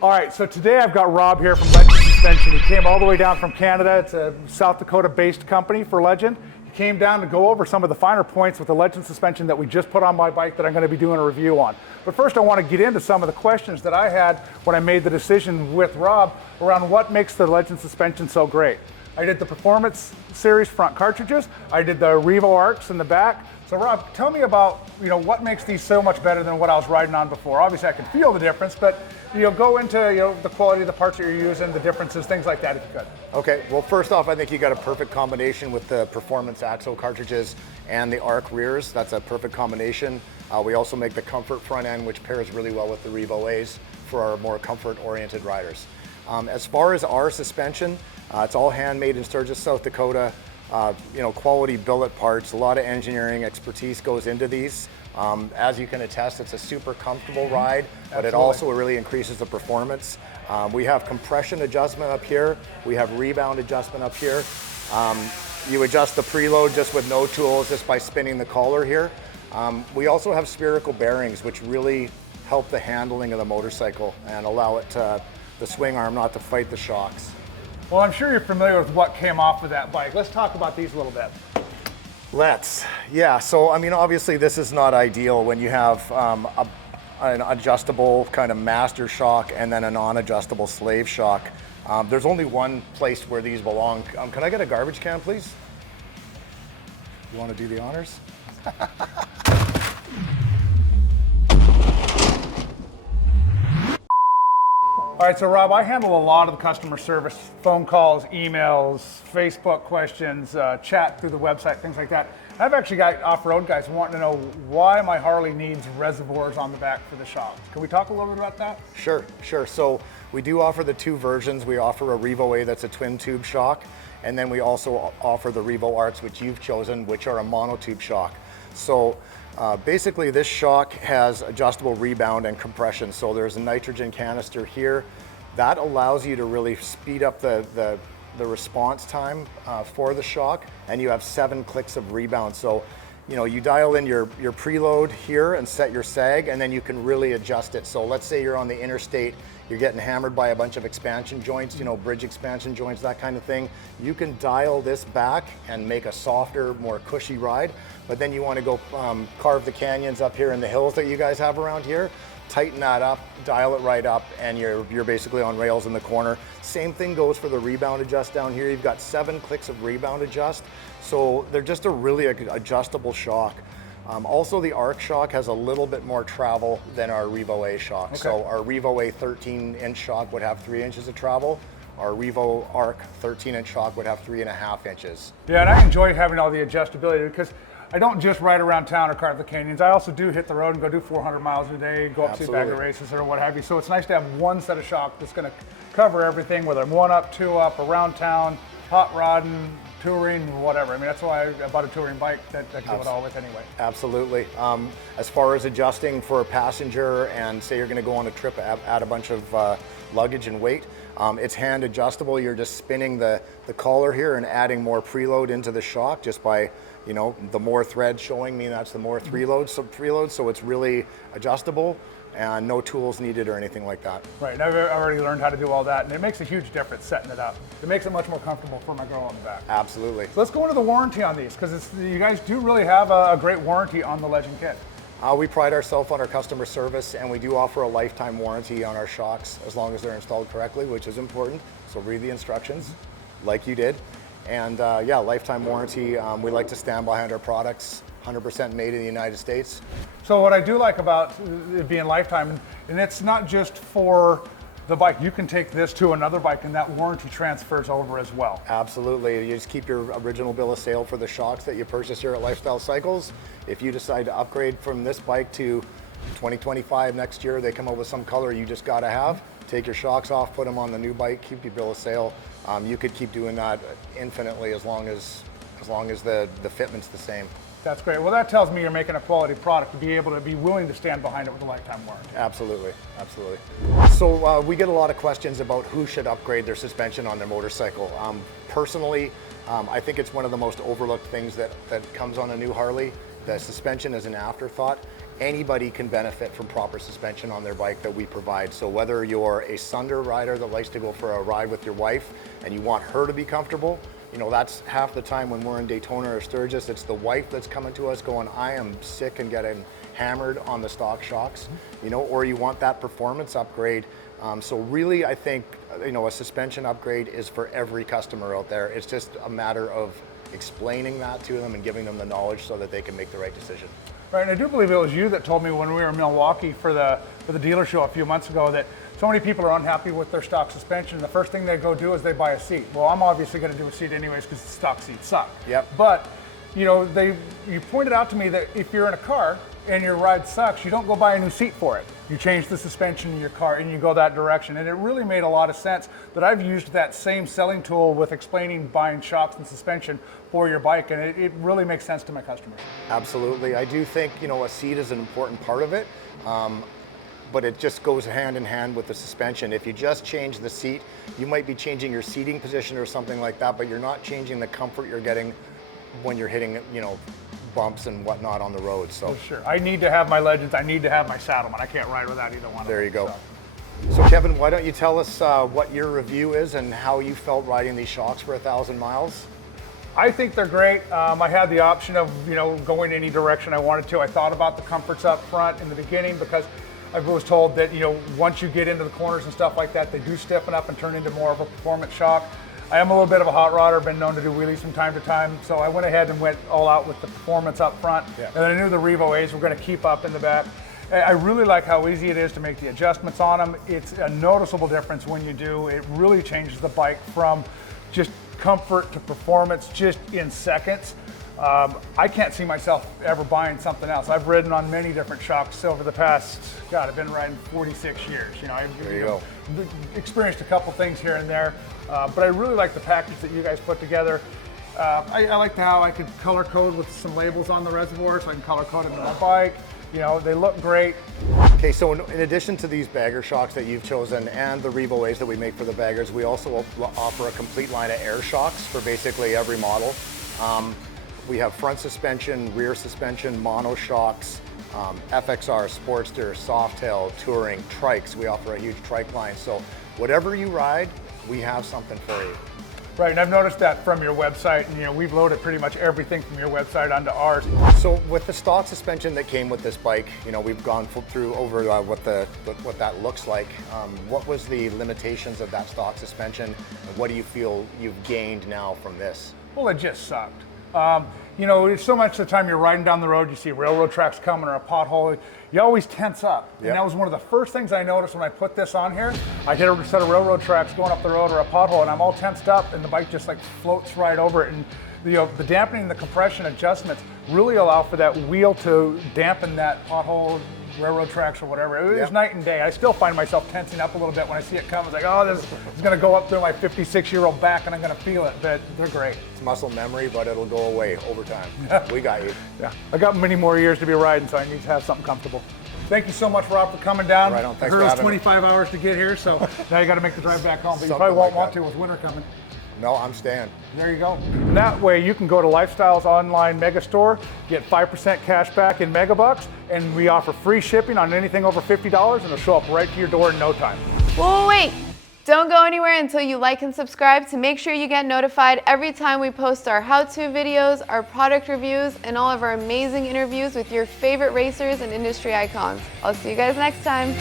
All right, so today I've got Rob here from Legend Suspension. He came all the way down from Canada. It's a South Dakota-based company for Legend. He came down to go over some of the finer points with the Legend suspension that we just put on my bike that I'm going to be doing a review on. But first I want to get into some of the questions that I had when I made the decision with Rob around what makes the Legend suspension so great. I did the Performance Series front cartridges. I did the Revo Arcs in the back. So Rob, tell me about what makes these so much better than what I was riding on before. Obviously I can feel the difference, but go into the quality of the parts that you're using, the differences, things like that if you could. Okay, well first off I think you got a perfect combination with the Performance Axle Cartridges and the Arc rears. That's a perfect combination. We also make the Comfort front end, which pairs really well with the Revo A's for our more comfort-oriented riders. As far as our suspension, it's all handmade in Sturgis, South Dakota. Quality billet parts, a lot of engineering expertise goes into these. As you can attest, it's a super comfortable ride, but it also really increases the performance. We have compression adjustment up here. We have rebound adjustment up here. You adjust the preload just with no tools, just by spinning the collar here. We also have spherical bearings, which really help the handling of the motorcycle and allow it to, the swing arm not to fight the shocks. Well, I'm sure you're familiar with what came off of that bike. Let's talk about these a little bit. Yeah, so I mean, obviously this is not ideal when you have an adjustable kind of master shock and then a non-adjustable slave shock. There's only one place where these belong. Can I get a garbage can, please? You want to do the honors? All right, so Rob, I handle a lot of the customer service, phone calls, emails, Facebook questions, chat through the website, things like that. I've actually got off-road guys wanting to know why my Harley needs reservoirs on the back for the shocks. Can we talk a little bit about that? Sure. So we do offer the two versions. We offer a Revo A that's a twin tube shock, and then we also offer the Revo Arcs, which you've chosen, which are a monotube shock. So basically this shock has adjustable rebound and compression. So there's a nitrogen canister here that allows you to really speed up the response time for the shock, and you have 7 clicks of rebound. So you dial in your preload here and set your sag, and then you can really adjust it. So let's say you're on the interstate, you're getting hammered by a bunch of expansion joints, bridge expansion joints, that kind of thing. You can dial this back and make a softer, more cushy ride. But then you want to go carve the canyons up here in the hills that you guys have around here, tighten that up, dial it right up, and you're basically on rails in the corner. Same thing goes for the rebound adjust down here. You've got 7 clicks of rebound adjust. So they're just a really adjustable shock. Also, the Arc shock has a little bit more travel than our Revo A shock. Okay. So our Revo A 13-inch shock would have 3 inches of travel. Our Revo Arc 13-inch shock would have 3.5 inches. Yeah, and I enjoy having all the adjustability because I don't just ride around town or carve the canyons. I also do hit the road and go do 400 miles a day, go up to a bag of races or what have you. So it's nice to have one set of shock that's going to cover everything, whether I'm 1 up, 2 up, around town, hot rodding, touring, whatever. I mean, that's why I bought a touring bike that I can do it all with anyway. Absolutely. As far as adjusting for a passenger and say you're going to go on a trip, add a bunch of luggage and weight, it's hand adjustable. You're just spinning the collar here and adding more preload into the shock just by, the more thread showing me that's the more preload. So it's really adjustable and no tools needed or anything like that. Right, and I've already learned how to do all that, and it makes a huge difference setting it up. It makes it much more comfortable for my girl on the back. Absolutely. So let's go into the warranty on these, because you guys do really have a great warranty on the Legend kit. We pride ourselves on our customer service, and we do offer a lifetime warranty on our shocks as long as they're installed correctly, which is important. So read the instructions like you did. And yeah, lifetime warranty. We like to stand behind our products, 100% made in the United States. So what I do like about it being lifetime, and it's not just for the bike, you can take this to another bike and that warranty transfers over as well. Absolutely, you just keep your original bill of sale for the shocks that you purchased here at Lifestyle Cycles. If you decide to upgrade from this bike to 2025 next year, they come up with some color you just gotta have, take your shocks off, put them on the new bike, keep your bill of sale. You could keep doing that infinitely as long as the fitment's the same. That's great. Well, that tells me you're making a quality product to be able to be willing to stand behind it with a lifetime warranty. Absolutely, absolutely. So we get a lot of questions about who should upgrade their suspension on their motorcycle. Personally, I think it's one of the most overlooked things that comes on a new Harley. The suspension is an afterthought. anybody can benefit from proper suspension on their bike that we provide. So whether you're a Sunder rider that likes to go for a ride with your wife and you want her to be comfortable, you know, that's half the time when we're in Daytona or Sturgis, it's the wife that's coming to us going, I am sick and getting hammered on the stock shocks, you know, or you want that performance upgrade. So really, I think, you know, a suspension upgrade is for every customer out there. It's just a matter of explaining that to them and giving them the knowledge so that they can make the right decision. Right, and I do believe it was you that told me when we were in Milwaukee for the dealer show a few months ago that so many people are unhappy with their stock suspension. The first thing they go do is they buy a seat. Well, I'm obviously going to do a seat anyways because the stock seats suck. Yep. But you know, you pointed out to me that if you're in a car and your ride sucks, you don't go buy a new seat for it. You change the suspension in your car and you go that direction. And it really made a lot of sense that I've used that same selling tool with explaining buying shocks and suspension for your bike, and it really makes sense to my customers. Absolutely. I do think, you know, a seat is an important part of it, but it just goes hand in hand with the suspension. If you just change the seat, you might be changing your seating position or something like that, but you're not changing the comfort you're getting when you're hitting, you know, bumps and whatnot on the road. So sure, I need to have my Legends. I need to have my Saddleman. I can't ride without either one. There you go. So. So Kevin, why don't you tell us what your review is and how you felt riding these shocks for 1,000 miles? I think they're great. I had the option of, you know, going any direction I wanted to. I thought about the comforts up front in the beginning because I was told that, you know, once you get into the corners and stuff like that, they do stiffen up and turn into more of a performance shock. I am a little bit of a hot rodder, been known to do wheelies from time to time, so I went ahead and went all out with the performance up front. Yeah. And I knew the Revo A's were going to keep up in the back. I really like how easy it is to make the adjustments on them. It's a noticeable difference when you do. It really changes the bike from just comfort to performance just in seconds. I can't see myself ever buying something else. I've ridden on many different shocks over the past, God, I've been riding 46 years. You know, I've experienced a couple things here and there, but I really like the package that you guys put together. I like how I could color code with some labels on the reservoir, so I can color code it on my bike. You know, they look great. Okay, so in addition to these bagger shocks that you've chosen and the Revo A's that we make for the baggers, we also offer a complete line of air shocks for basically every model. We have front suspension, rear suspension, mono shocks, FXR, Sportster, Softail, Touring, Trikes. We offer a huge trike line. So whatever you ride, we have something for you. Right, and I've noticed that from your website, and you know, we've loaded pretty much everything from your website onto ours. So with the stock suspension that came with this bike, you know, we've gone through over what that looks like. What was the limitations of that stock suspension, and what do you feel you've gained now from this? Well, it just sucked. You know, it's so much of the time you're riding down the road, you see railroad tracks coming or a pothole, you always tense up. Yep. And that was one of the first things I noticed when I put this on here. I hit a set of railroad tracks going up the road or a pothole and I'm all tensed up and the bike just like floats right over it. And you know, the dampening and the compression adjustments really allow for that wheel to dampen that pothole, railroad tracks or whatever. It was night and day. I still find myself tensing up a little bit when I see it come. It's like, oh, this is going to go up through my 56-year-old back and I'm going to feel it, but they're great. It's muscle memory, but it'll go away over time. We got you. Yeah, I got many more years to be riding, so I need to have something comfortable. Thank you so much, Rob, for coming down. Right on. Thanks I for heard having it was 25 hours to get here, so now you got to make the drive back home, but you Something probably won't like want that. to with winter coming. No, I'm staying. There you go. And that way you can go to Lifestyle's online mega store, get 5% cash back in Megabucks, and we offer free shipping on anything over $50 and it'll show up right to your door in no time. Whoa, wait! Don't go anywhere until you like and subscribe to make sure you get notified every time we post our how-to videos, our product reviews, and all of our amazing interviews with your favorite racers and industry icons. I'll see you guys next time.